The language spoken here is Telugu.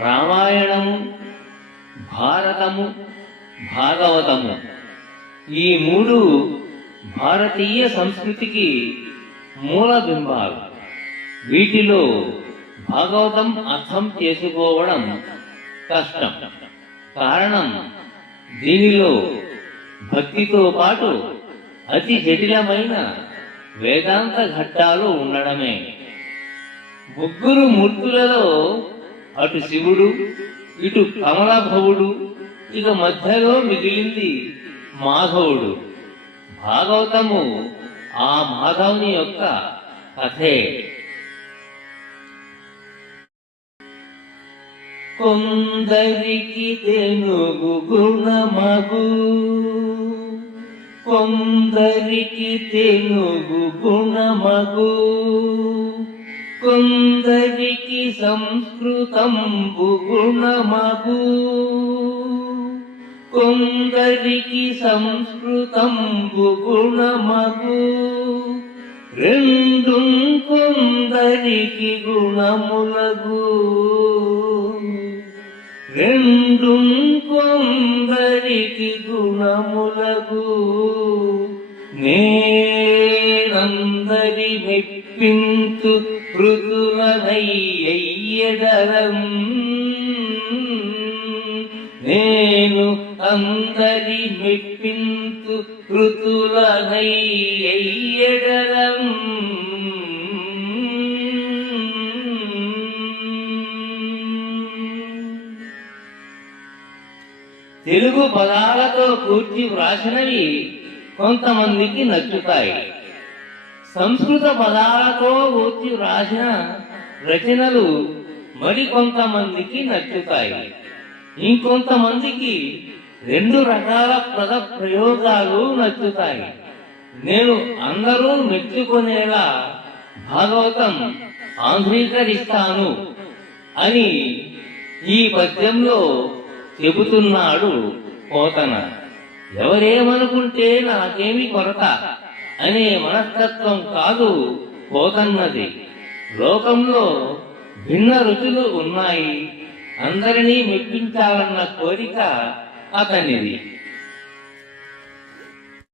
రామాయణము, భారతము, భాగవతము ఈ మూడు భారతీయ సంస్కృతికి మూలబింబాలు. వీటిలో భాగవతం అర్థం చేసుకోవడం కష్టం. కారణం, దీనిలో భక్తితో పాటు అతి జటిలమైన వేదాంత ఘట్టాలు ఉండడమే. ముగ్గురు మూర్తులలో అటు శివుడు, ఇటు కమలభవుడు, ఇక మధ్యలో మిగిలింది మాధవుడు. భాగవతము ఆ మాధవుని యొక్క కథే. కొందరికి తెనుగు గుణమగు, కొందరికి తెనుగు గుణమగు, కొందరికి సంస్కృతంబు గుణమగు, కొందరికి సంస్కృతంబు గుణమగు, రెండు కొందరికి గుణములగు, రెండు కొందరికి గుణములగు. నేనందరి మెప్పింతు కృతులనయ్యెయ్యడలం, నేను అందరి మెప్పింతు కృతులనయ్యెయ్యడలం. తెలుగు పదాలతో కూర్చి వ్రాసినవి కొంతమందికి నచ్చుతాయి. సంస్కృత పదాలతో కూర్చి వ్రాసిన రచనలు మరికొంతమందికి నచ్చుతాయి. ఇంకొంతమందికి రెండు రకాల పద ప్రయోగాలు నచ్చుతాయి. నేను అందరూ మెచ్చుకునేలా భాగవతం ఆంధ్రీకరిస్తాను అని ఈ పద్యంలో చెబుతున్నాడు పోతన. ఎవరేమనుకుంటే నాకేమి కొరత అనే మనస్తత్వం కాదు పోతన్నది. లోకంలో భిన్న రుచులు ఉన్నాయి, అందరినీ మెప్పించాలన్న కోరిక అతనిది.